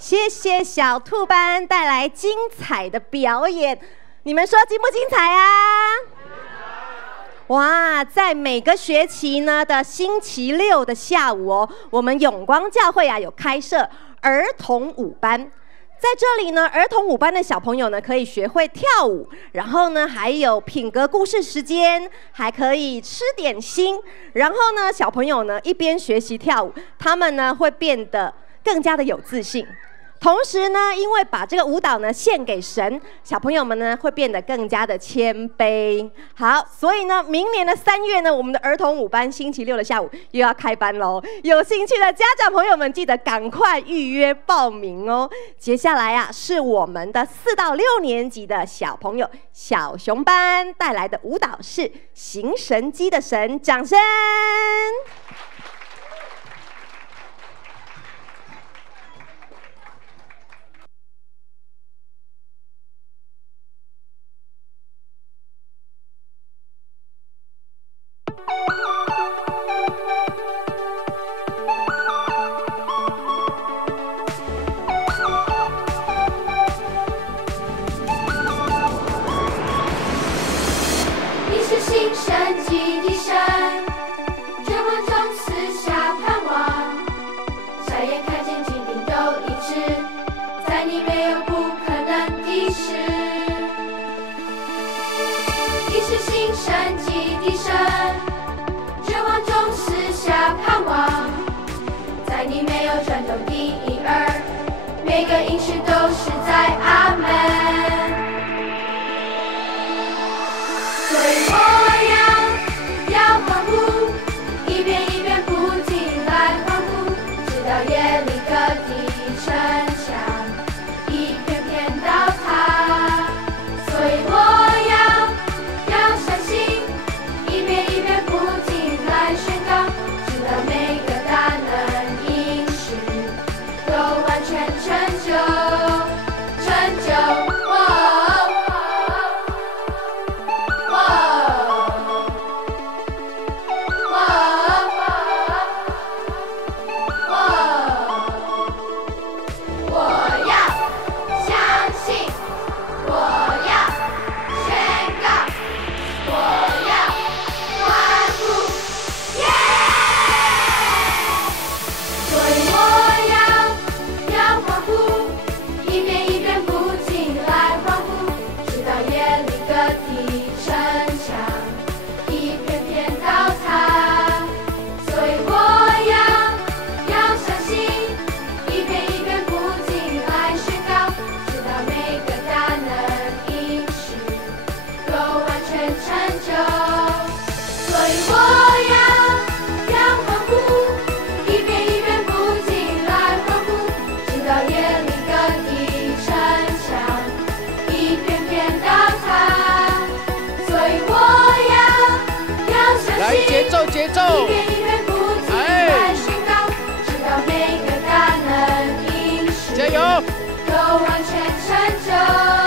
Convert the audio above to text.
谢谢小兔班带来精彩的表演，你们说精不精彩啊？哇，在每个学期呢的星期六的下午哦，我们永光教会啊有开设儿童舞班。在这里呢，儿童舞班的小朋友呢可以学会跳舞，然后呢还有品格故事时间，还可以吃点心。然后呢，小朋友呢一边学习跳舞，他们呢会变得更加的有自信。同时呢，因为把这个舞蹈呢献给神，小朋友们呢会变得更加的谦卑。好，所以呢，明年的3月呢，我们的儿童舞班星期六的下午又要开班喽。有兴趣的家长朋友们，记得赶快预约报名哦。接下来啊，是我们的4到6年级的小朋友小熊班带来的舞蹈是行神机的神，掌声！每个应许都是在阿门，所以我要欢呼，一遍一遍不停来欢呼，直到夜里各地城墙一片片倒塌。所以我要相信，一遍一遍不停来宣告，直到每个大能应许都完全成就。节奏，哎，加油！都完全成就。